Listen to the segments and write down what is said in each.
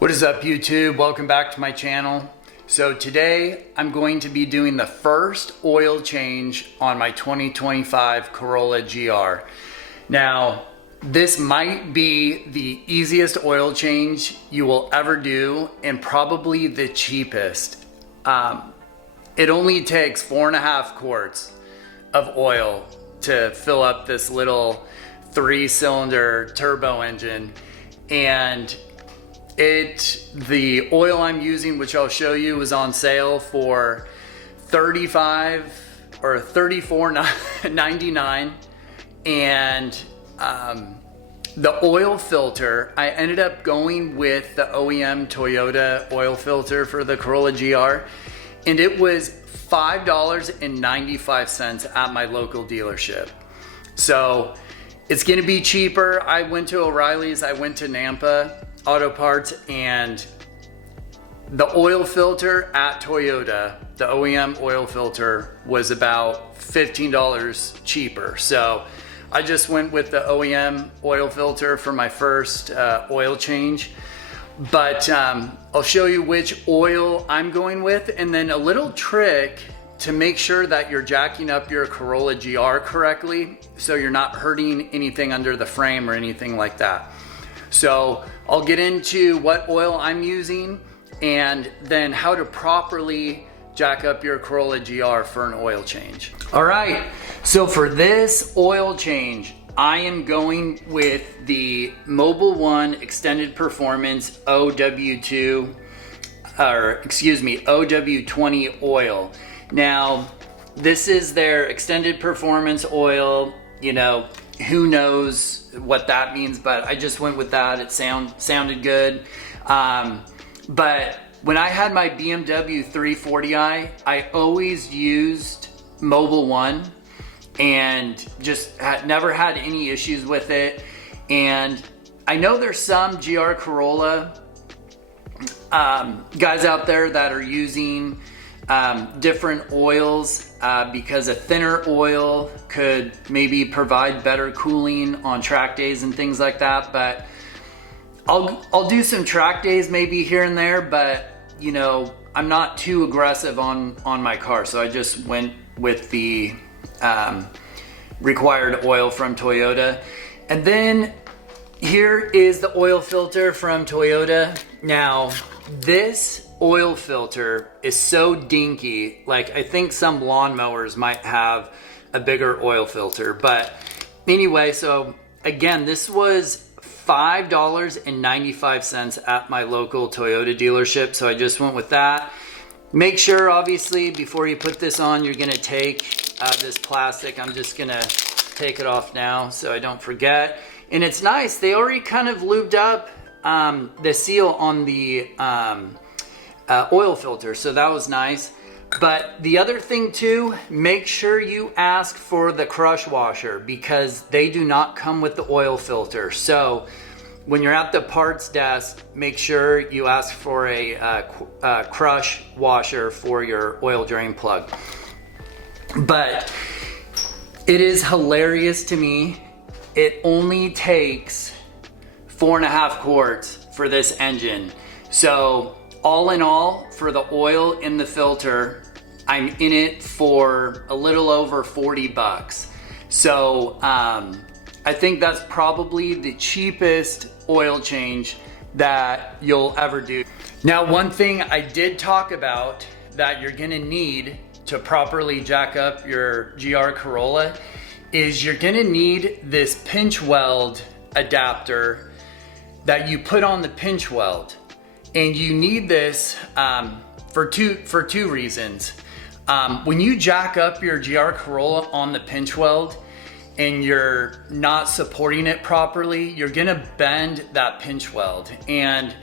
What is up, YouTube? Welcome back to my channel. So today I'm going to be doing the first oil change on my 2025 Corolla GR. Now, this might be the easiest oil change you will ever do and probably the cheapest. It only takes 4.5 quarts of oil to fill up this little 3-cylinder turbo engine, and the oil I'm using, which I'll show you, was on sale for $35 or $34.99, and the oil filter, I ended up going with the OEM Toyota oil filter for the Corolla GR, and it was $5.95 at my local dealership. So it's gonna be cheaper. I went to O'Reilly's, I went to Nampa Auto Parts, and the oil filter at Toyota, the OEM oil filter, was about $15 cheaper. So I just went with the OEM oil filter for my first oil change. But I'll show you which oil I'm going with, and then a little trick to make sure that you're jacking up your Corolla GR correctly so you're not hurting anything under the frame or anything like that. So I'll get into what oil I'm using and then how to properly jack up your Corolla GR for an oil change. All right, so for this oil change, I am going with the Mobil 1 Extended Performance OW2, or excuse me, OW20 oil. Now, this is their extended performance oil. You know, who knows what that means, but I just went with that. It sounded good. But when I had my BMW 340i, I always used Mobil 1 and just never had any issues with it. And I know there's some GR Corolla guys out there that are using different oils because a thinner oil could maybe provide better cooling on track days and things like that. But I'll do some track days maybe here and there, but you know, I'm not too aggressive on my car, so I just went with the required oil from Toyota. And then here is the oil filter from Toyota. Now, this oil filter is so dinky. Like, I think some lawnmowers might have a bigger oil filter. But anyway, so again, this was $5.95 at my local Toyota dealership. So I just went with that. Make sure, obviously, before you put this on, you're gonna take this plastic. I'm just gonna take it off now so I don't forget. And it's nice, they already kind of lubed up the seal on the oil filter, so that was nice. But the other thing too, make sure you ask for the crush washer because they do not come with the oil filter. So when you're at the parts desk, make sure you ask for a crush washer for your oil drain plug. But it is hilarious to me. It only takes 4.5 quarts for this engine. So all in all, for the oil in the filter, I'm in it for a little over 40 bucks. So I think that's probably the cheapest oil change that you'll ever do. Now, one thing I did talk about that you're gonna need to properly jack up your GR Corolla is you're gonna need this pinch weld adapter that you put on the pinch weld. And you need this for two reasons. When you jack up your GR Corolla on the pinch weld and you're not supporting it properly, you're gonna bend that pinch weld. And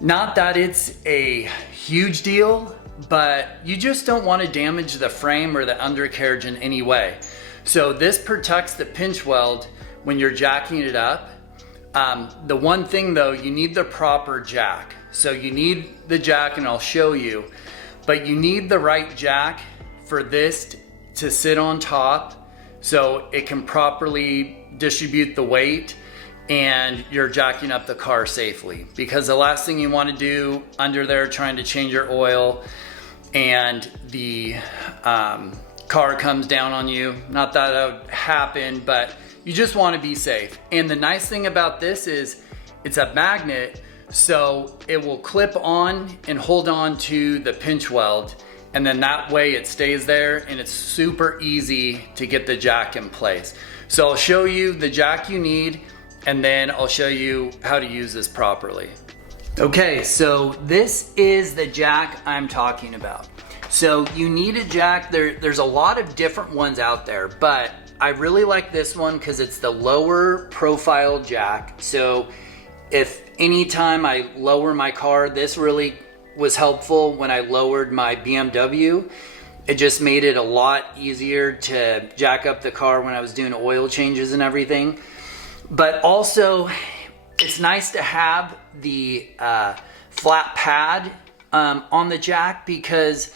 not that it's a huge deal, but you just don't want to damage the frame or the undercarriage in any way. So this protects the pinch weld when you're jacking it up. The one thing though, you need the proper jack. So you need the jack, and I'll show you, but you need the right jack for this to sit on top so it can properly distribute the weight and you're jacking up the car safely. Because the last thing you want to do under there trying to change your oil and the car comes down on you, not that that would happen, but you just want to be safe. And the nice thing about this is it's a magnet, so it will clip on and hold on to the pinch weld, and then that way it stays there, and it's super easy to get the jack in place. So I'll show you the jack you need, and then I'll show you how to use this properly. Okay, so this is the jack I'm talking about. So you need a jack, there's a lot of different ones out there, but I really like this one because it's the lower profile jack. So if anytime I lower my car, this really was helpful when I lowered my BMW. It just made it a lot easier to jack up the car when I was doing oil changes and everything. But also, it's nice to have the flat pad on the jack, because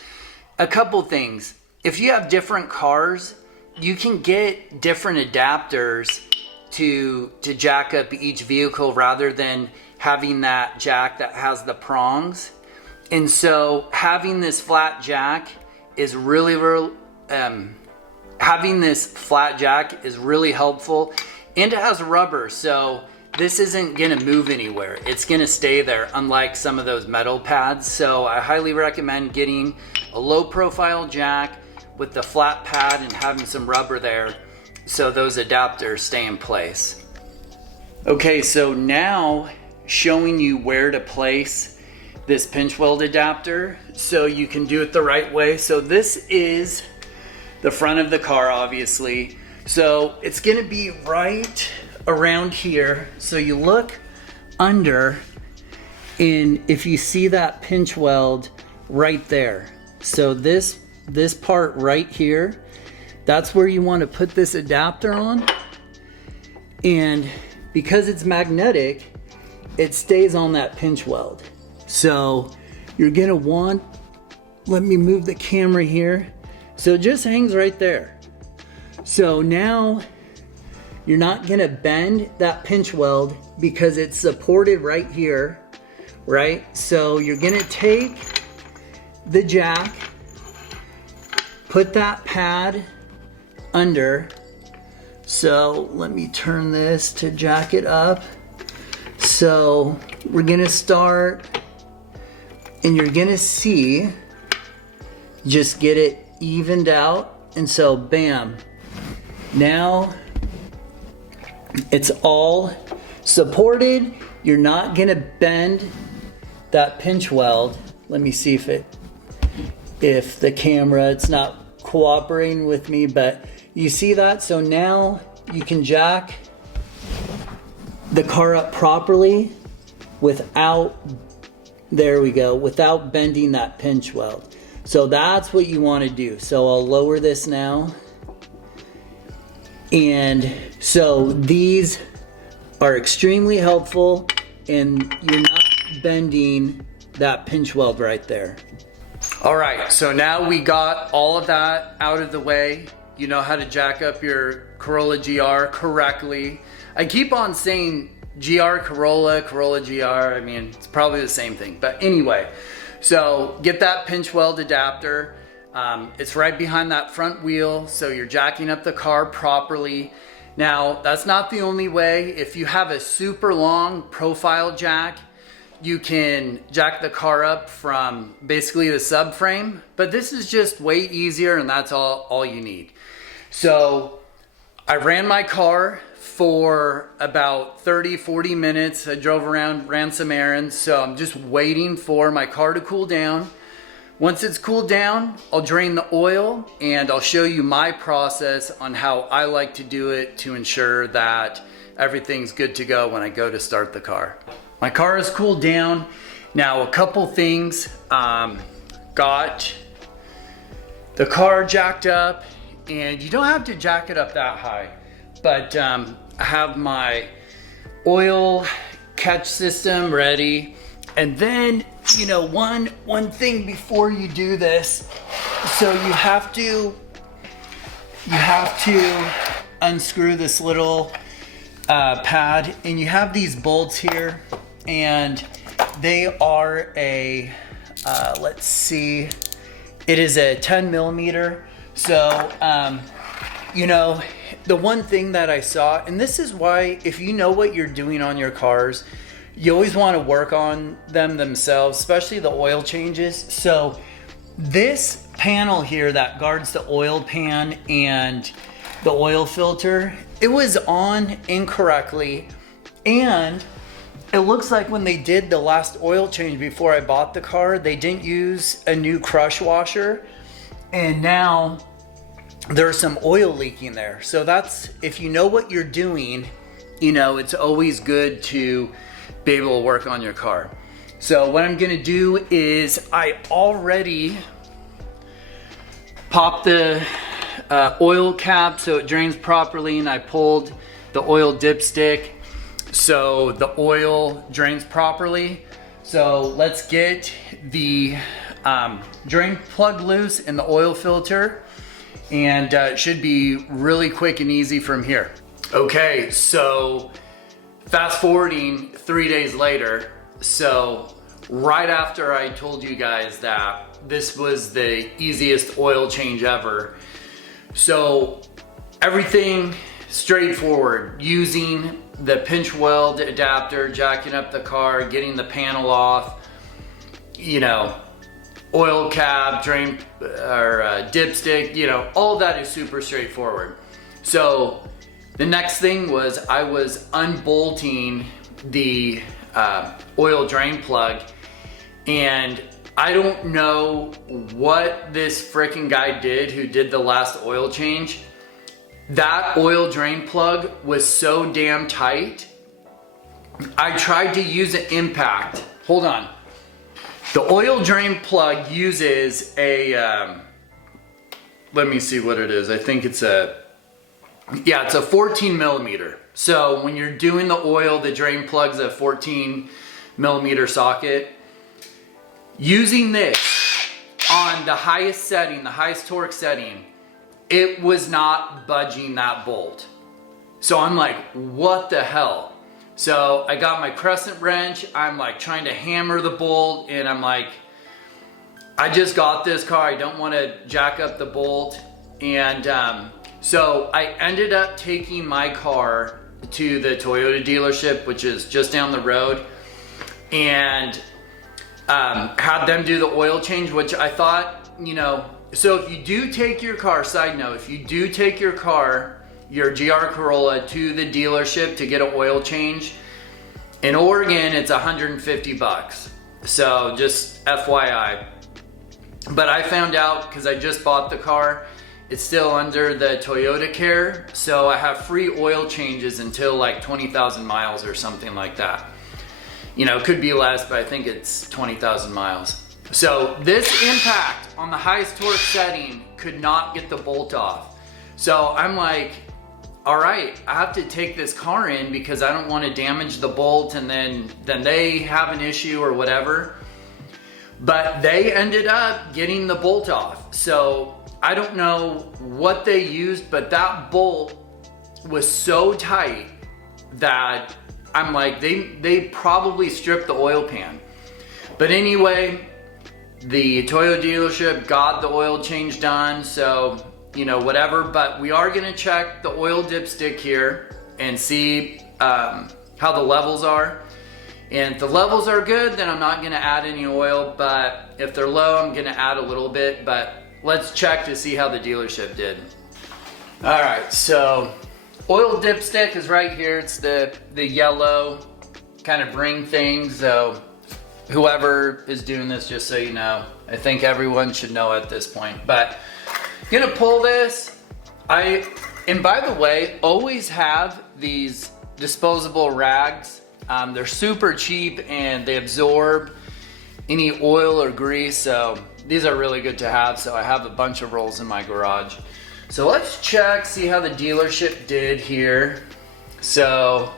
a couple things. If you have different cars, you can get different adapters to jack up each vehicle rather than having that jack that has the prongs. And so having this flat jack is really helpful. And it has rubber, so this isn't gonna move anywhere. It's gonna stay there, unlike some of those metal pads. So I highly recommend getting a low profile jack with the flat pad and having some rubber there so those adapters stay in place. Okay, so now showing you where to place this pinch weld adapter so you can do it the right way. So this is the front of the car, obviously. So it's gonna be right around here. So you look under, and if you see that pinch weld right there. So this part right here, that's where you want to put this adapter on. And because it's magnetic, it stays on that pinch weld. So you're gonna want, let me move the camera here. So it just hangs right there. So now you're not gonna bend that pinch weld because it's supported right here, right? So you're gonna take the jack, put that pad under. So let me turn this to jack it up. So we're gonna start, and you're gonna see, just get it evened out. And so bam, now it's all supported. You're not gonna bend that pinch weld. Let me see if the camera, it's not cooperating with me, but you see that? So now you can jack the car up properly without, there we go, without bending that pinch weld. So that's what you want to do. So I'll lower this now. And so these are extremely helpful, and you're not bending that pinch weld right there. All right, so now we got all of that out of the way. You know how to jack up your Corolla GR correctly. I keep on saying GR Corolla, Corolla GR. I mean, it's probably the same thing. But anyway, so get that pinch weld adapter. It's right behind that front wheel, so you're jacking up the car properly. Now, that's not the only way. If you have a super long profile jack, you can jack the car up from basically the subframe, but this is just way easier, and that's all you need. So I ran my car for about 30-40 minutes. I drove around, ran some errands, so I'm just waiting for my car to cool down. Once it's cooled down, I'll drain the oil, and I'll show you my process on how I like to do it to ensure that everything's good to go when I go to start the car. My car is cooled down. Now, a couple things. Got the car jacked up, and you don't have to jack it up that high, but I have my oil catch system ready. And then, you know, one thing before you do this, so you have to unscrew this little pad, and you have these bolts here, and they are a, let's see, it is a 10 millimeter. So, you know, the one thing that I saw, and this is why, if you know what you're doing on your cars, you always want to work on them themselves, especially the oil changes. So this panel here that guards the oil pan and the oil filter, it was on incorrectly, and it looks like when they did the last oil change before I bought the car, they didn't use a new crush washer, and now there's some oil leaking there. So that's, if you know what you're doing, you know, it's always good to be able to work on your car. So what I'm gonna do is, I already popped the oil cap so it drains properly, and I pulled the oil dipstick so the oil drains properly. So let's get the drain plug loose in the oil filter, and it should be really quick and easy from here. Okay, so fast forwarding 3 days later, so right after I told you guys that this was the easiest oil change ever, so everything straightforward, using the pinch weld adapter, jacking up the car, getting the panel off, you know, oil cap, drain or dipstick, you know, all that is super straightforward. So the next thing was, I was unbolting the oil drain plug, and I don't know what this freaking guy did who did the last oil change. That oil drain plug was so damn tight. I tried to use an impact. Hold on. The oil drain plug uses a, let me see what it is. I think it's a, yeah, it's a 14 millimeter. So when you're doing the oil, the drain plug's a 14 millimeter socket. Using this on the highest setting, the highest torque setting, it was not budging that bolt. So I'm like, what the hell? So I got my crescent wrench, I'm like trying to hammer the bolt, and I'm like, I just got this car, I don't want to jack up the bolt. And so I ended up taking my car to the Toyota dealership, which is just down the road, and had them do the oil change, which I thought, you know, so if you do take your car, side note, if you do take your car, your GR Corolla, to the dealership to get an oil change, in Oregon it's 150 bucks. So just FYI. But I found out, because I just bought the car, it's still under the Toyota Care, so I have free oil changes until like 20,000 miles or something like that. You know, it could be less, but I think it's 20,000 miles. So this impact on the highest torque setting could not get the bolt off. So I'm like, all right, I have to take this car in because I don't want to damage the bolt and then they have an issue or whatever. But they ended up getting the bolt off. So I don't know what they used, but that bolt was so tight that I'm like, they probably stripped the oil pan. But anyway, the Toyota dealership got the oil change done, so, you know, whatever. But we are gonna check the oil dipstick here and see how the levels are. And if the levels are good, then I'm not gonna add any oil, but if they're low, I'm gonna add a little bit. But let's check to see how the dealership did. All right, so oil dipstick is right here. It's the yellow kind of ring thing. So whoever is doing this, just so you know, I think everyone should know at this point. But I'm gonna pull this. And by the way, always have these disposable rags. They're super cheap and they absorb any oil or grease. So these are really good to have. So I have a bunch of rolls in my garage. So let's check, see how the dealership did here. So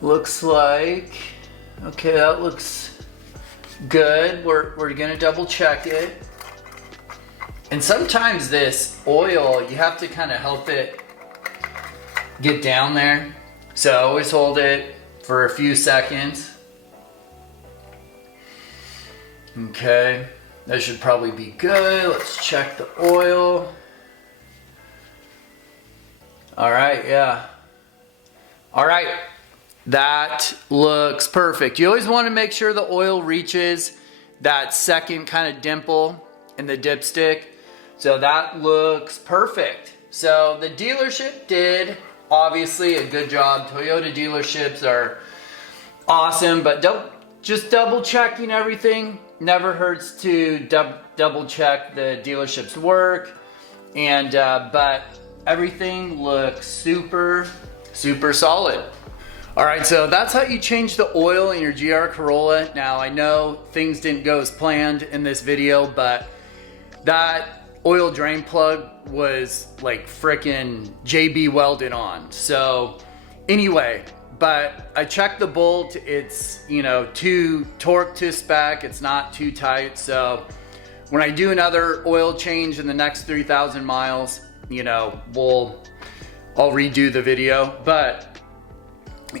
looks like, okay, that looks good. We're gonna double check it. And sometimes this oil, you have to kind of help it get down there. So always hold it for a few seconds. Okay, that should probably be good. Let's check the oil. All right, yeah. All right, that looks perfect. You always want to make sure the oil reaches that second kind of dimple in the dipstick. So that looks perfect. So the dealership did obviously a good job. Toyota dealerships are awesome, but just double checking everything never hurts to double check the dealership's work. And but everything looks super solid. All right, so that's how you change the oil in your GR Corolla. Now I know things didn't go as planned in this video, but that oil drain plug was like frickin' JB welded on. So anyway, but I checked the bolt. It's, you know, too torqued to spec. It's not too tight. So when I do another oil change in the next 3,000 miles, you know, I'll redo the video. But,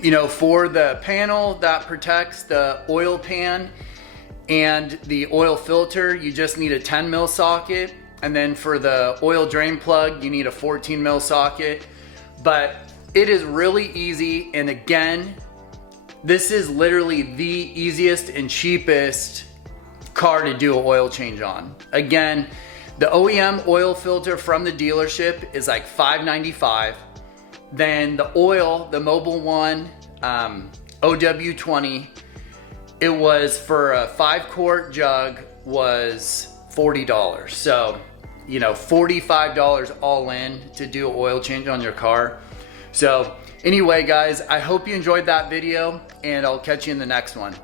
you know, for the panel that protects the oil pan and the oil filter, you just need a 10 mil socket. And then for the oil drain plug, you need a 14 mil socket. But it is really easy. And again, this is literally the easiest and cheapest car to do an oil change on. Again, the OEM oil filter from the dealership is like $5.95. Then the oil, the Mobil 1 OW20, it was for a 5-quart jug was $40. So, you know, $45 all in to do an oil change on your car. So anyway, guys, I hope you enjoyed that video, and I'll catch you in the next one.